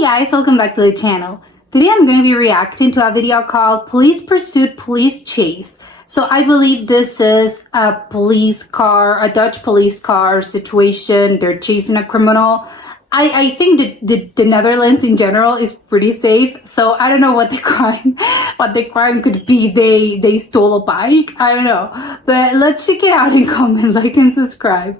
Hey guys, welcome back to the channel. Today I'm going to be reacting to a video called Police Pursuit, Police Chase. So I believe this is a police car, a Dutch police car situation. They're chasing a criminal. I think the Netherlands in general is pretty safe. So I don't know what the crime could be. They stole a bike. I don't know. But let's check it out and comment, like, and subscribe.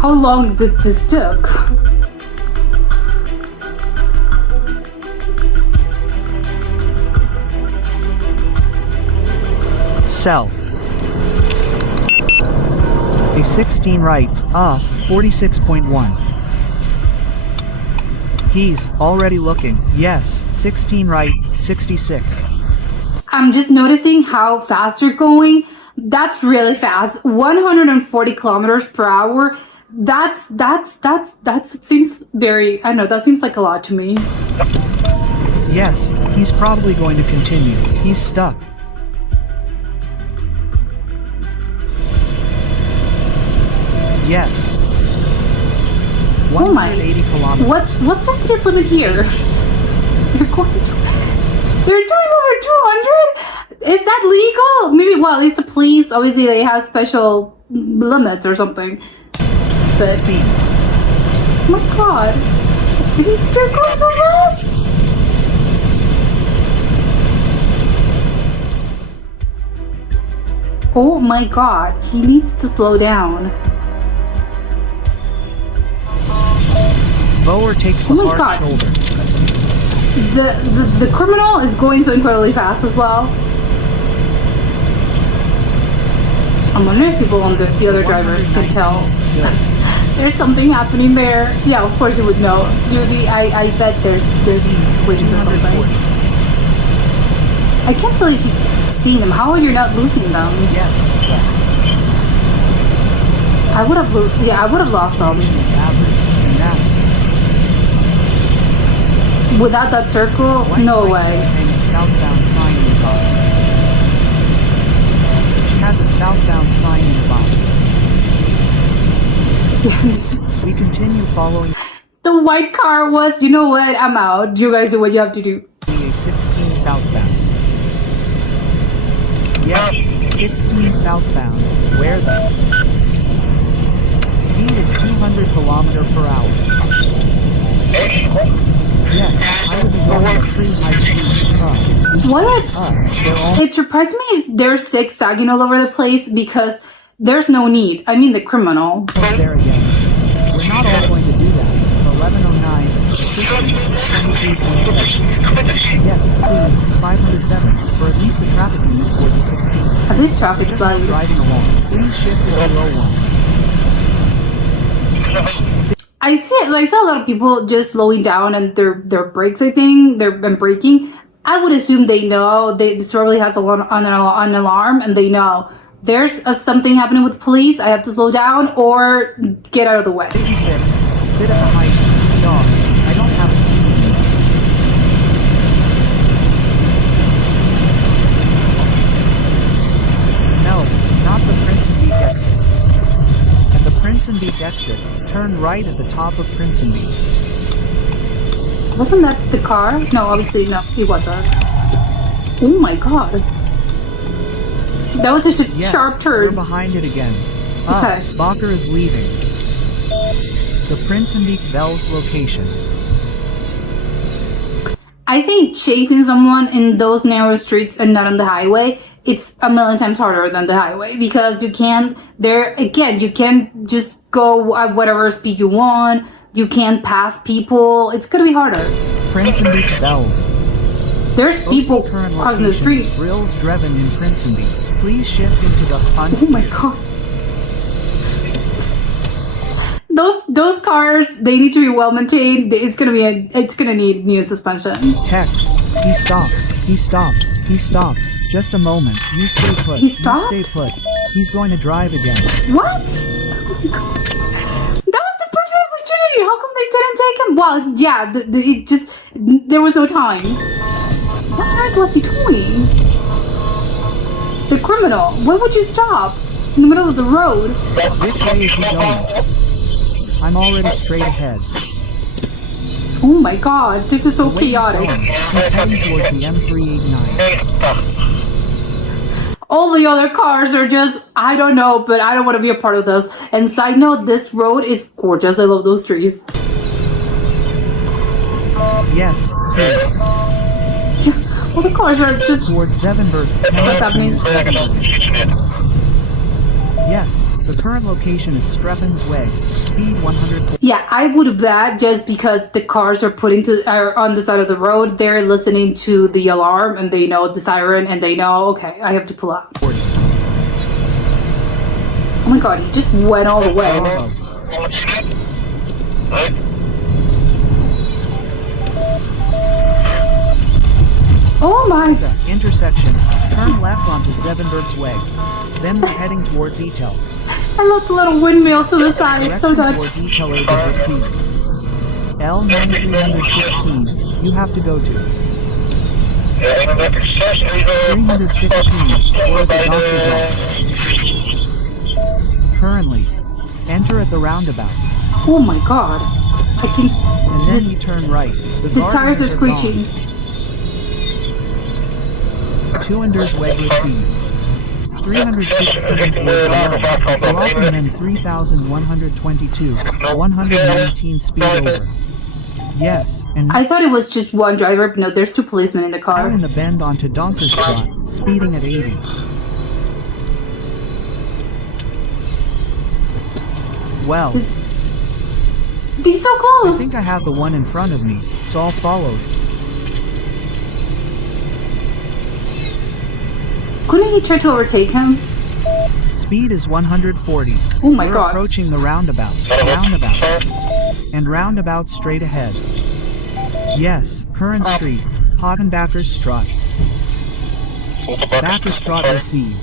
How long did this took? Sell. A 16 right, 46.1. He's already looking, yes, 16 right, 66. I'm just noticing how fast you're going. That's really fast. 140 kilometers per hour. That seems very, I don't know, that seems like a lot to me. Yes, he's probably going to continue. He's stuck. Yes. Oh my. 180 kilometers. What's the speed limit here? They're doing over 200? Is that legal? Maybe, well, at least the police, obviously they have special limits or something. But, Speed. oh my god. They're going so fast! Oh my god, he needs to slow down. Voer takes the hard God. shoulder. The criminal is going so incredibly fast as well. I'm wondering if people on the other drivers can tell. There's something happening there. Yeah, of course you would know. I bet there's police or something. I can't believe he's seen them. How are you not losing them? Yes. I would have lost them. Is average, and that's Without that circle, no way. and southbound sign nearby. She has a southbound sign nearby. We continue following The white car was, you know what, I'm out. You guys do what you have to do. a 16 southbound. Yes, 16 southbound. Where then? Speed is 200 km per hour. Yes, I would be going at a pretty high speed. What? They're all It surprised me is they're zigzagging all over the place because there's no need. I mean the criminal. almost there again. We're not all going to do that. 1109, assistance, 23.7. Yes, please, 507, or at least the traffic unit towards the 16. At least traffic Just not light. driving along. Please shift into 01. I saw a lot of people just slowing down and their brakes. I think they're braking. I would assume they know. This probably has an alarm, and they know there's something happening with police. I have to slow down or get out of the way. 56, sit at the height, dog. I don't have a seat anymore. No, not the Prinsenbeek exit. At the Prinsenbeek exit, turn right at the top of Prinsenbeek. Wasn't that the car? No, obviously no, it wasn't. Oh my god. That was such a Yes, sharp we're turn. behind it again. Okay. Bakker is leaving. The Prinsenbeek Vels location. I think chasing someone in those narrow streets and not on the highway, it's a million times harder than the highway because you can't just go at whatever speed you want. You can't pass people. It's gonna be harder. Prinsenbeek Vels. There's people current crossing the location is street. Brills Dreven in Prinsenbeek. Please shift into the Oh my god. those cars, they need to be well maintained. It's gonna need new suspension. Text. He stops. He stops. He stops. Just a moment. You stay put. He You stopped? stay put. He's going to drive again. What? Oh my God. That was the perfect opportunity. How come they didn't take him? Well, yeah, it just there was no time. What on earth was he doing? The criminal. Why would you stop in the middle of the road? Which way is he going? I'm already straight ahead. Oh my God, this is so The way he's chaotic. going, he's heading towards the M389. All the other cars are just, I don't know, but I don't want to be a part of this. And side note, this road is gorgeous. I love those trees. Yes, here. Yeah, all the cars are just, Towards Zevenberg. What's happening? Yes, the current location is Streppens Weg. Speed 140. yeah, I would bet just because the cars are are on the side of the road, they're listening to the alarm and they know the siren and they know, okay, I have to pull out. Oh my God, he just went all the way. Bravo. Oh my, The intersection. Turn left onto Zevenberg's Weg. Then we're heading towards Etel. I love the little windmill to the side, so Direction Dutch. towards Etel orders received. L9316. You have to go to 316 or at the doctor's office. Currently, enter at the roundabout, Oh my God, I can, and then you turn right. the tires are screeching. Tuenders Weg received. 316 towards the road. Laufen then 3122. 119 speed over. Yes, and I thought it was just one driver, but no, there's two policemen in the now car. in the bend onto Donkerstraat, speeding at 80. Well, He's so I close. think I have the one in front of me, so I'll follow it. Couldn't he try to overtake him? Speed is 140. Oh my We're God. approaching the roundabout. And roundabout straight ahead. Yes, current street. Hagenbackerstraat. Backerstraat received.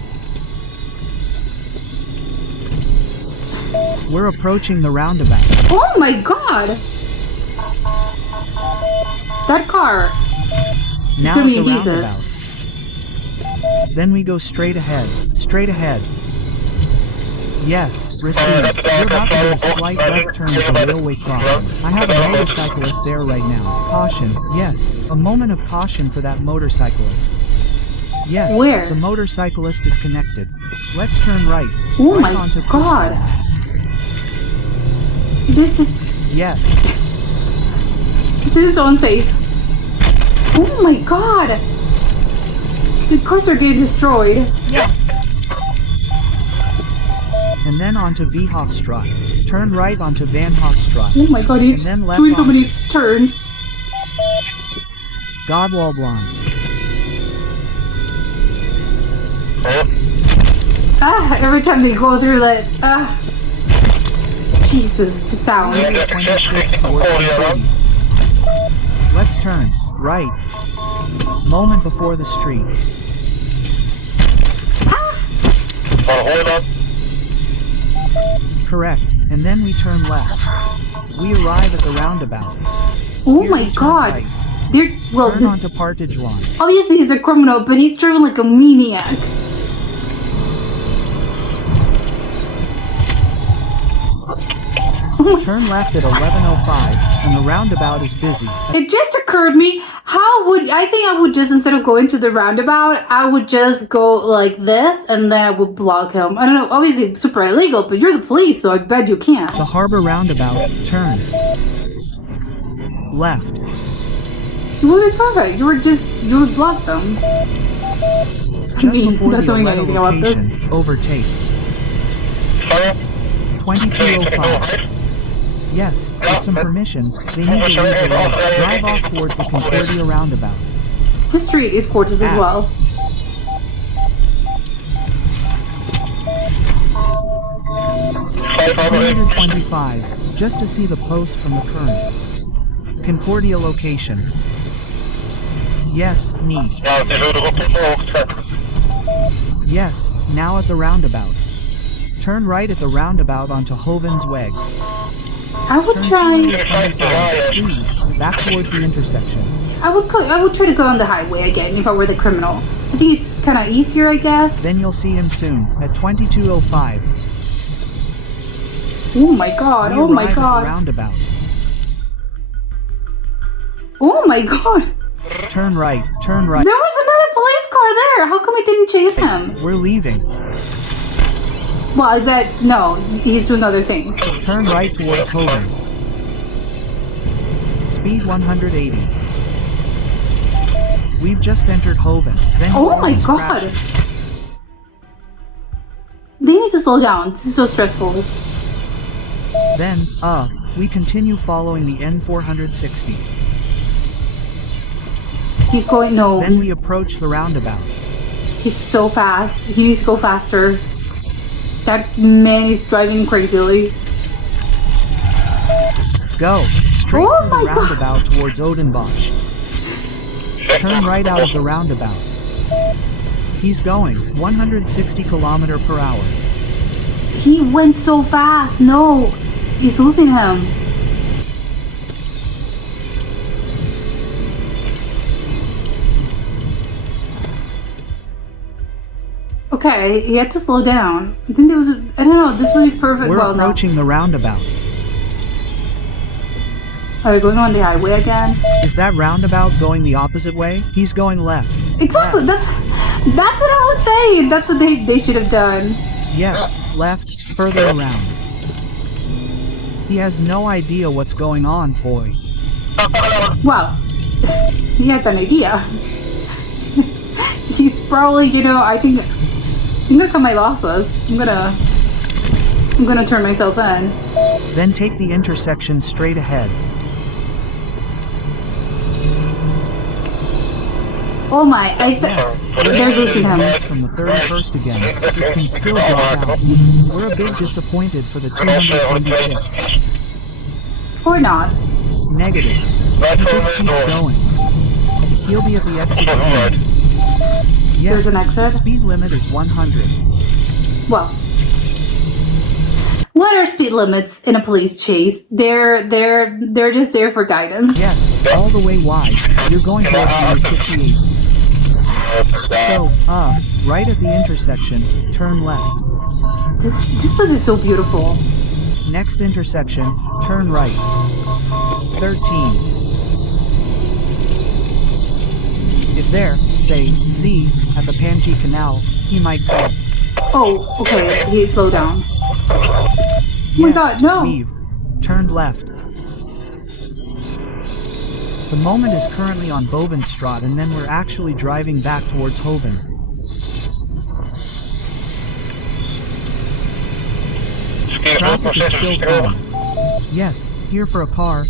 We're approaching the roundabout. Oh my God. That car. Now gonna at be the in pieces. roundabout. Then we go straight ahead. Straight ahead. Yes, received. You're about to make a slight left turn at the railway crossing. I have a motorcyclist there right now. Caution. Yes, a moment of caution for that motorcyclist. Yes, Where? the motorcyclist is connected. Let's turn right. Oh right my onto God. Coastal. This is so unsafe. Oh my God. The cars are getting destroyed. Yes. And then onto Veehofstraat. Turn right onto Van Hofstraat. Oh my God, he's And then left doing so onto- many turns. Godwaldbahn. Every time they go through that, Jesus, the sounds. 26 towards M30. Let's turn right. Moment before the street. Correct. And then we turn left. We arrive at the roundabout. Oh Here my we turn God. right. They're, well, Turn onto Partage Lawn. obviously he's a criminal, but he's driven like a maniac. Turn left at 11:05, and the roundabout is busy. It just occurred to me, I think I would just, instead of going to the roundabout, I would just go like this, and then I would block him. I don't know, obviously it's super illegal, but you're the police, so I bet you can't. The harbor roundabout. Turn left. It would be perfect. You would block them. Just mean, before not the doing Oleta anything about this. location. Overtake. 22:05. Yes, with some permission, they need to leave the road. Drive off towards the Concordia roundabout. This street is gorgeous as well. Kilometer 25. just to see the post from the current Concordia location. Yes, neat. Ja, het is ook nog op de hoogte. Yes, now at the roundabout. Turn right at the roundabout onto Hovens Weg. I would Turn try. 225, please, back towards the intersection. I would try to go on the highway again if I were the criminal. I think it's kind of easier, I guess. Then you'll see him soon, at 2205. Oh my god! We Oh my arrive at the god! roundabout. Oh my god! Turn right, turn right. There was another police car there. How come it didn't chase him? We're leaving. Well, I bet no. He's doing other things. Turn right towards Hoven. Speed 180. We've just entered Hoven. Then Oh one my is god! crashes. They need to slow down. This is so stressful. Then, we continue following the N460. He's going no. Then we approach the roundabout. He's so fast. He needs to go faster. That man is driving crazily. Go, straight Oh through the my God. roundabout towards Odenbosch. Turn right out of the roundabout. He's going 160 km per hour. He went so fast. No, he's losing him. Okay, he had to slow down. I think there was, I don't know, this would be perfect. We're Well, no. approaching the roundabout. Are we going on the highway again? Is that roundabout going the opposite way? He's going left. Exactly, that's what I was saying. That's what they should have done. Yes, left, further around. He has no idea what's going on, boy. Well, he has an idea. He's probably, I think I'm gonna cut my losses. I'm gonna turn myself in. Then take the intersection straight ahead. Oh my, Yes, they're losing him. minutes from the 31st again, which can still drop out. We're a bit disappointed for the 226. Or not. Negative. He just keeps going. He'll be at the exit soon. Yes, There's an exit? the speed limit is 100. Well, what are speed limits in a police chase? They're just there for guidance. Yes, all the way wide. You're going towards the 58. So, right at the intersection, turn left. This place is so beautiful. Next intersection, turn right. 13. If there, say, Z, at the Panji Canal, he might come. Oh, okay. He slowed down. Oh my Yes, god, no! leave. Turned left. The moment is currently on Bovenstraat and then we're actually driving back towards Hoven. Traffic is still calm. Yes, here for a car,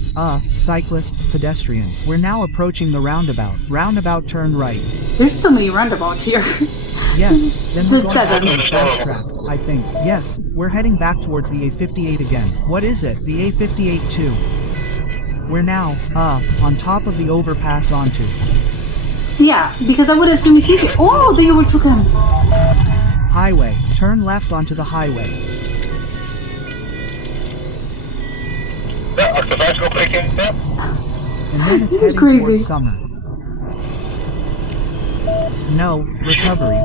cyclist, pedestrian. We're now approaching the roundabout. Roundabout turn right. There's so many roundabouts here. Yes, then we're The going back seven. on the fast track, I think. Yes, we're heading back towards the A58 again. What is it? The A58 too. We're now, on top of the overpass onto. Yeah, because I would assume it's easier. Oh, they overtook him. Highway. Turn left onto the highway. Ja, 58 oprichting. Ja. And then it's This is heading crazy. towards summer. No, recovery.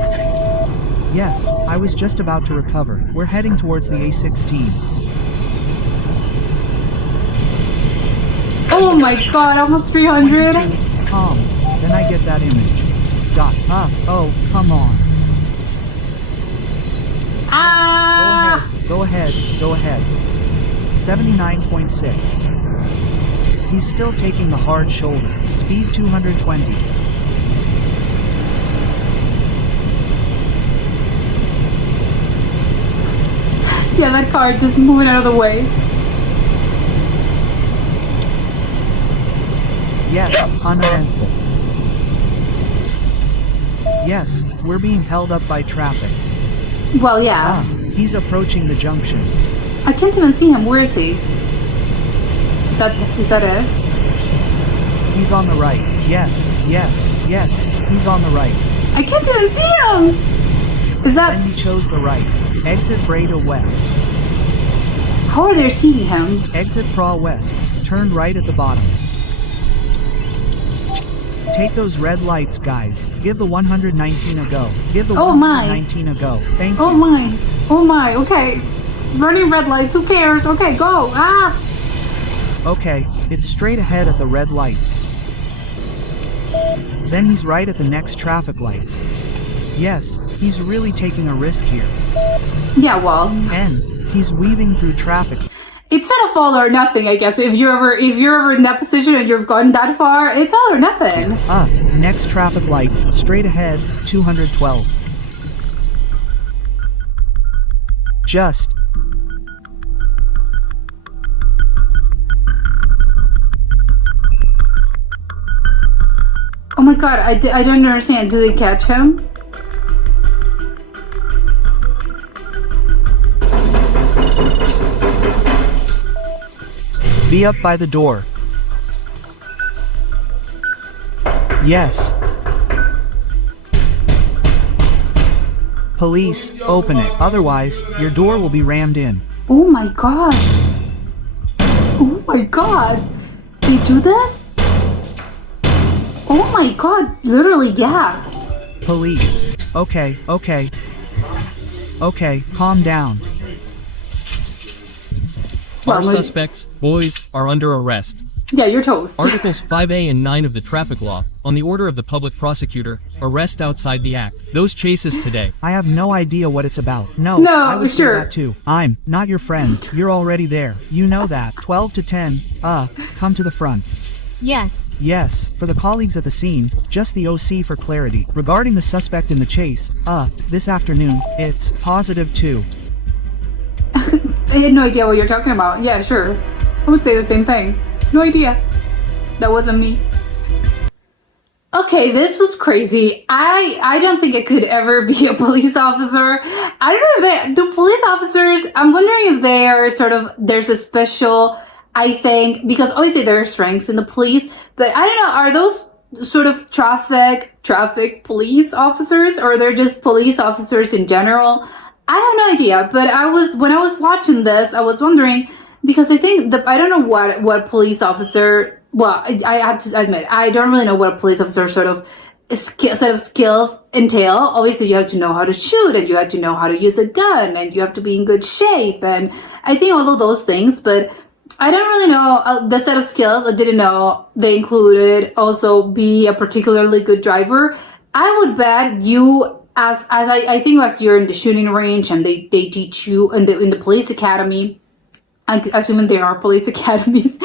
Yes, I was just about to recover. We're heading towards the A16. Oh my god, almost 300. 22, calm. Then I get that image. Dot. Oh, come on. Ah! Go ahead. 79.6. He's still taking the hard shoulder. Speed 220. Yeah, that car just moving out of the way. Yes, uneventful. Yes, we're being held up by traffic. Well, yeah. He's approaching the junction. I can't even see him. Where is he? Is that it? He's on the right. Yes, he's on the right. I can't even see him. Is Then that? he chose the right. Exit Breda West. How are they seeing him? Exit Pra West. Turn right at the bottom. Take those red lights, guys. Give the 119 a go. Give the Oh my. 119 a go. Thank you. Oh my. Oh my. Okay. Running red lights. Who cares? Okay, go. Ah. Okay, it's straight ahead at the red lights. Then he's right at the next traffic lights. Yes, he's really taking a risk here. Yeah. Well, And he's weaving through traffic. it's sort of all or nothing, I guess. If you're ever in that position and you've gone that far, it's all or nothing. Next traffic light, straight ahead, 212. Just. Oh my god, I don't understand. Do they catch him? Be up by the door. Yes. Police, open it. Otherwise, your door will be rammed in. Oh my god. Oh my god. They do this? Oh my god. Literally, yeah. Police. Okay. Okay, calm down. Our Well, suspects, boys, are under arrest. Yeah, you're toast. Articles 5A and 9 of the traffic law, on the order of the public prosecutor, arrest outside the act. Those chases today. I have no idea what it's about. No, No, I would sure. say that too. I'm not your friend. You're already there. You know that. 12 to 10. Come to the front. Yes. Yes, for the colleagues at the scene, just the OC for clarity. Regarding the suspect in the chase, this afternoon, it's positive 2. I had no idea what you're talking about. Yeah, sure. I would say the same thing. No idea. That wasn't me. Okay, this was crazy. I don't think I could ever be a police officer. I don't know if the police officers, I'm wondering if they are there's a special, I think, because obviously there are strengths in the police, but I don't know, are those sort of traffic police officers, or they're just police officers in general? I have no idea, but when I was watching this, I was wondering, because I think I don't know what police officer, well, I have to admit, I don't really know what a police officer set of skills entail. Obviously, you have to know how to shoot, and you have to know how to use a gun, and you have to be in good shape, and I think all of those things, but I don't really know the set of skills. I didn't know they included also be a particularly good driver. I would bet you, as I think as you're in the shooting range and they teach you in the police academy, assuming there are police academies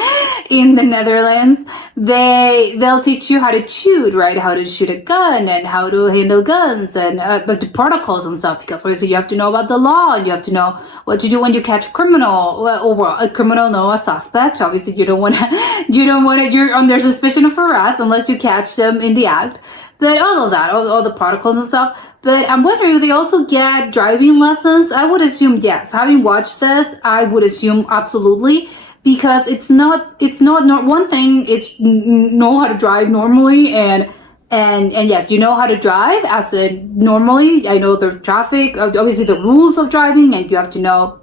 in the Netherlands, they'll teach you how to shoot, right? How to shoot a gun and how to handle guns and but the protocols and stuff. Because obviously you have to know about the law and you have to know what to do when you catch a criminal, a suspect. Obviously you don't want to you're under suspicion of arrest unless you catch them in the act. But all of that, all the protocols and stuff. But I'm wondering if they also get driving lessons. I would assume yes. Having watched this, I would assume absolutely, because it's not one thing. It's know how to drive normally, and yes, you know how to drive as in normally. I know the traffic, obviously the rules of driving, and you have to know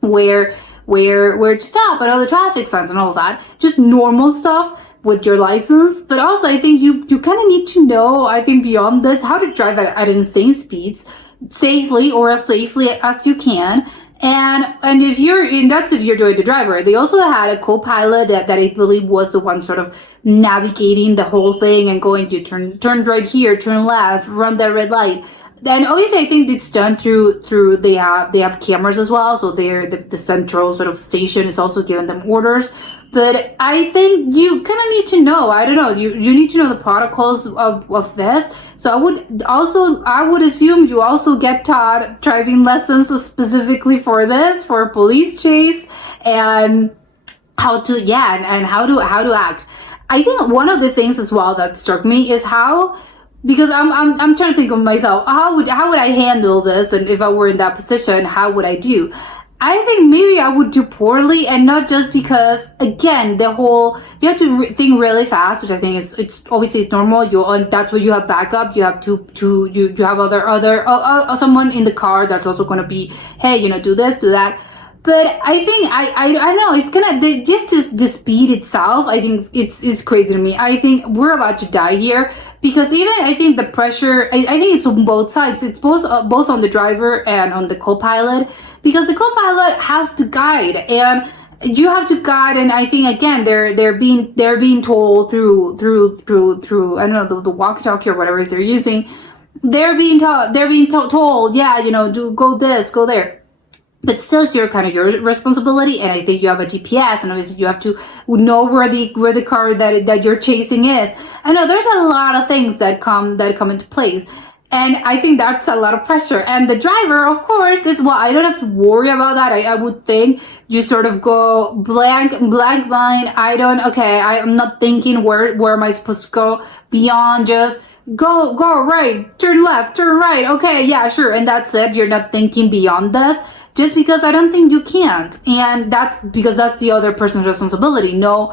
where to stop and all the traffic signs and all of that. Just normal stuff with your license. But also I think you kind of need to know, I think beyond this, how to drive at insane speeds safely, or as safely as you can. And if you're doing the driver. They also had a co-pilot that I believe was the one sort of navigating the whole thing and going to turn right here, turn left, run that red light. Then obviously I think it's done through they have cameras as well, so the central sort of station is also giving them orders. But I think you kind of need to know, I don't know, you need to know the protocols of this. So I would assume you also get taught driving lessons specifically for this, for a police chase, and how to act. I think one of the things as well that struck me is how, because I'm trying to think of myself, how would I handle this, and if I were in that position, how would I do? I think maybe I would do poorly, and not just because, again, the whole you have to think really fast, which I think is it's obviously it's normal. That's where you have backup. You have you have other someone in the car that's also going to be, hey, you know, do this, do that. But I think I don't know. It's kind of just the speed itself. I think it's crazy to me. I think we're about to die here because even I think the pressure. I think it's on both sides. It's both on the driver and on the co-pilot because the co-pilot has to guide and you have to guide. And I think again they're being told through I don't know the walkie-talkie or whatever it is they're using. They're being told yeah, you know, do go this, go there. But still, it's your responsibility, and I think you have a GPS, and obviously you have to know where the car that you're chasing is. I know there's a lot of things that come into place, and I think that's a lot of pressure. And the driver, of course, is I don't have to worry about that. I would think you sort of go blank mind. I'm not thinking where am I supposed to go beyond just go right, turn left, turn right. Okay, yeah, sure, and that's it. You're not thinking beyond this. Just because I don't think you can't. And that's because that's the other person's responsibility. No,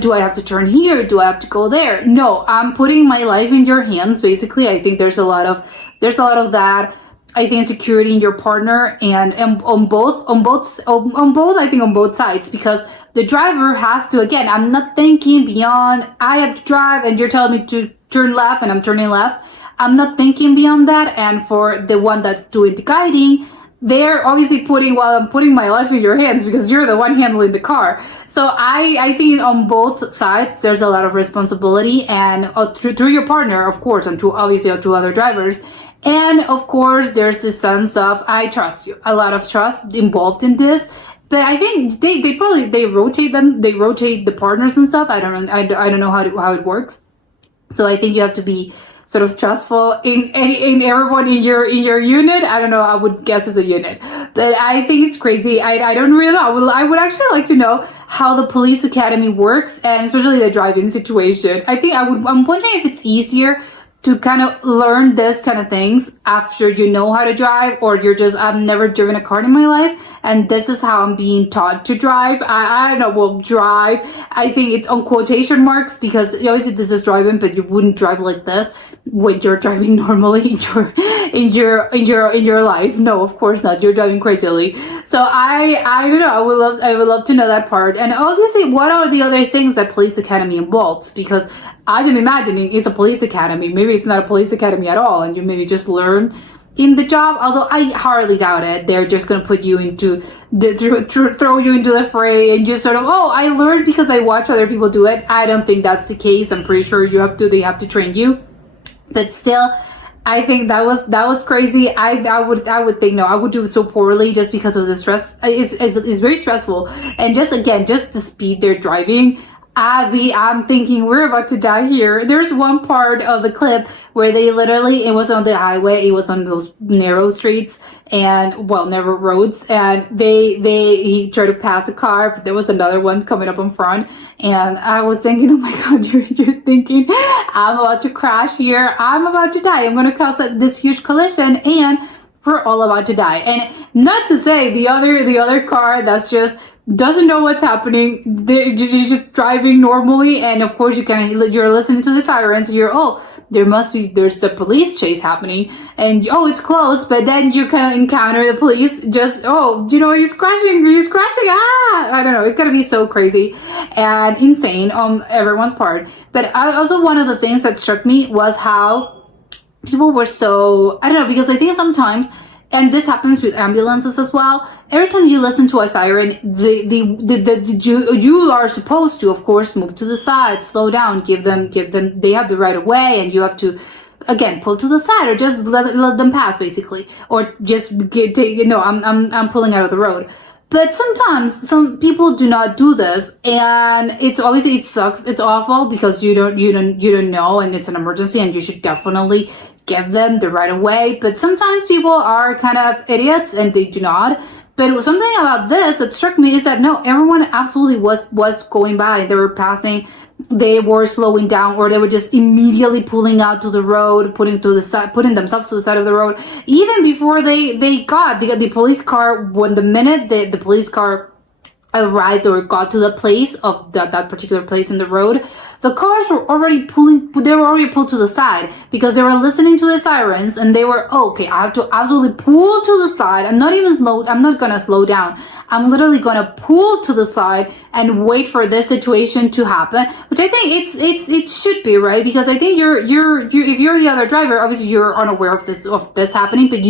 do I have to turn here? Do I have to go there? No, I'm putting my life in your hands, basically. I think there's a lot of that. I think security in your partner and on both sides, because the driver has to, again, I'm not thinking beyond, I have to drive and you're telling me to turn left and I'm turning left. I'm not thinking beyond that. And for the one that's doing the guiding, they're obviously I'm putting my life in your hands because you're the one handling the car. So I think on both sides there's a lot of responsibility, and through your partner, of course, and through other drivers. And of course there's this sense of I trust you, a lot of trust involved in this. But I think they rotate the partners and stuff. I don't know how it works. So I think you have to be sort of trustful in everyone in your unit. I don't know, I would guess it's a unit, but I think it's crazy. I don't really know. I would actually like to know how the police academy works, and especially the driving situation. I'm wondering if it's easier to kind of learn this kind of things after you know how to drive, or I've never driven a car in my life and this is how I'm being taught to drive. I don't know, well, drive, I think it's on quotation marks because obviously this is driving, but you wouldn't drive like this when you're driving normally in your life. No, of course not. You're driving crazily. So I don't know. I would love to know that part. And obviously, what are the other things that police academy involves? Because as I'm imagining, it's a police academy. Maybe it's not a police academy at all, and you maybe just learn in the job. Although I hardly doubt it. They're just gonna put you into throw you into the fray, and you sort of, oh, I learned because I watch other people do it. I don't think that's the case. I'm pretty sure they have to train you. But still, I think that was crazy. I would think, no, I would do it so poorly just because of the stress. It's very stressful, and just the speed they're driving. I'm thinking we're about to die here. There's one part of the clip where it was on the highway, it was on those narrow streets and narrow roads, and he tried to pass a car, but there was another one coming up in front, and I was thinking, oh my god, you're thinking I'm about to crash here, I'm about to die, I'm gonna cause this huge collision, and we're all about to die. And not to say the other car that's just doesn't know what's happening, they're just driving normally, and of course you're listening to the sirens, and there's a police chase happening, and it's close, but then you kind of encounter the police just, he's crashing, I don't know, it's gonna be so crazy and insane on everyone's part. But also one of the things that struck me was how people were so, I don't know, because I think sometimes, and this happens with ambulances as well, every time you listen to a siren, you are supposed to, of course, move to the side, slow down, give them, they have the right of way, and you have to, again, pull to the side, or just let them pass, basically, or just I'm pulling out of the road. But sometimes some people do not do this, and it's obviously, it sucks, it's awful, because you don't know, and it's an emergency, and you should definitely give them the right of way. But sometimes people are kind of idiots and they do not. But something about this that struck me is that no, everyone absolutely was going by. They were passing, they were slowing down, or they were just immediately pulling out to the road, putting themselves to the side of the road, even before they got the police car. When the minute the police car arrived or got to the place of that particular place in the road, the cars were already pulled to the side because they were listening to the sirens, and they were, okay, I have to absolutely pull to the side. I'm not gonna slow down. I'm literally gonna pull to the side and wait for this situation to happen, which I think it should be, right? Because I think you're if you're the other driver, obviously you're unaware of this happening, but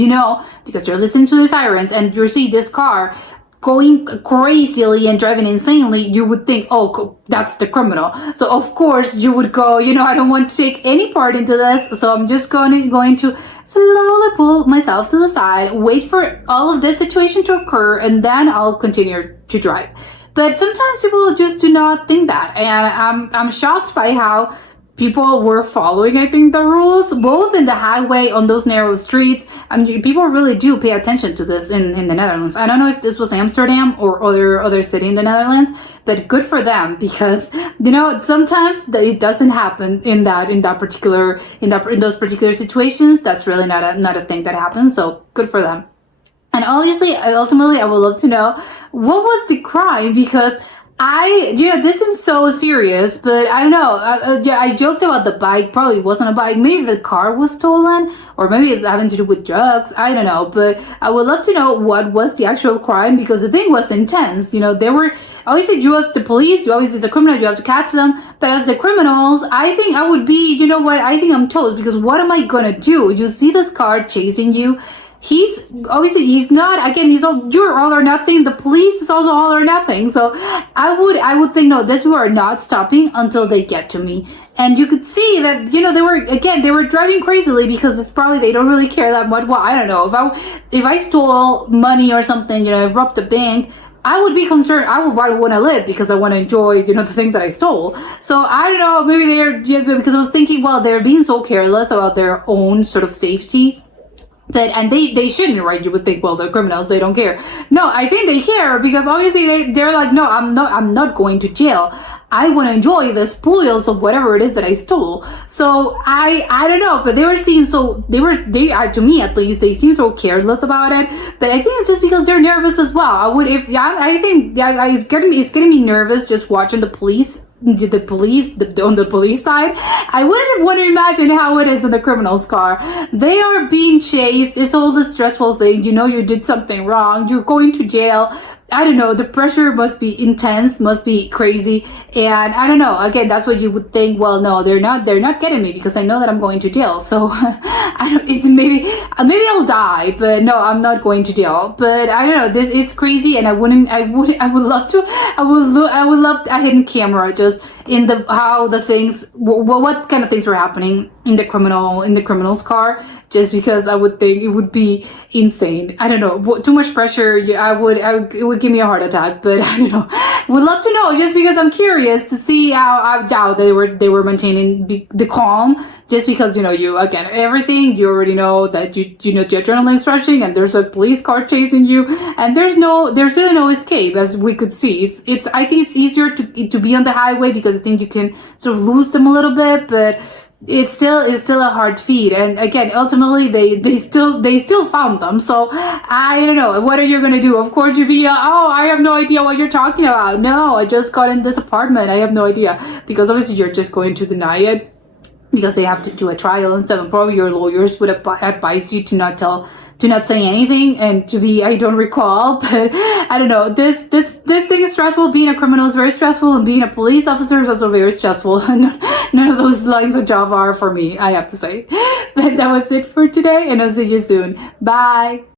because you're listening to the sirens and you see this car going crazily and driving insanely, you would think, oh, that's the criminal. So of course you would go, I don't want to take any part into this, so I'm just going to slowly pull myself to the side, wait for all of this situation to occur, and then I'll continue to drive. But sometimes people just do not think that, and I'm shocked by how people were following, I think, the rules, both in the highway, on those narrow streets. I mean, people really do pay attention to this in the Netherlands. I don't know if this was Amsterdam or other city in the Netherlands, but good for them, because sometimes it doesn't happen in those particular situations. That's really not a thing that happens. So good for them. And ultimately, I would love to know what was the crime, because this is so serious, but I don't know. I joked about the bike. Probably wasn't a bike. Maybe the car was stolen, or maybe it's having to do with drugs. I don't know. But I would love to know what was the actual crime, because the thing was intense. They were, obviously, you as the police, you obviously as a criminal, you have to catch them. But as the criminals, I think I would be, I think I'm toast, because what am I gonna do? You see this car chasing you. He's not, again, you're all or nothing. The police is also all or nothing. So I would think, no, these people are not stopping until they get to me. And you could see that, they were driving crazily, because it's probably, they don't really care that much. Well, I don't know. If I stole money or something, I robbed a bank, I would be concerned. I would want to live, because I want to enjoy, the things that I stole. So I don't know, maybe because I was thinking, well, they're being so careless about their own sort of safety. And they shouldn't, right? You would think, well, they're criminals, they don't care. No, I think they care, because obviously they're like, no, I'm not going to jail. I want to enjoy the spoils of whatever it is that I stole. So I don't know, but to me at least, they seem so careless about it. But I think it's just because they're nervous as well. It's getting me nervous just watching the police on the police side. I wouldn't want to imagine how it is in the criminal's car. They are being chased. It's all the stressful thing. You did something wrong. You're going to jail. I don't know. The pressure must be intense, must be crazy. And I don't know. Again, that's what you would think. Well, no, they're not getting me, because I know that I'm going to jail. So maybe I'll die, but no, I'm not going to jail. But I don't know. It's crazy, and I would love a hidden camera just in what kind of things were happening in the criminal's car, just because I would think it would be insane. I don't know. Too much pressure. It would give me a heart attack, but I don't know. Would love to know, just because I'm curious to see how they were maintaining the calm, just because everything you already know, that the adrenaline's rushing, and there's a police car chasing you, and there's really no escape, as we could see. I think it's easier to be on the highway, because I think you can sort of lose them a little bit, but it's still a hard feat. And again, ultimately they still found them. So I don't know, what are you gonna do? Of course you'd be I have no idea what you're talking about. No, I just got in this apartment, I have no idea, because obviously you're just going to deny it, because they have to do a trial and stuff, and probably your lawyers would advise you to not say anything, and I don't recall, but I don't know. This thing is stressful. Being a criminal is very stressful, and being a police officer is also very stressful. None of those lines of job are for me, I have to say. But that was it for today, and I'll see you soon. Bye.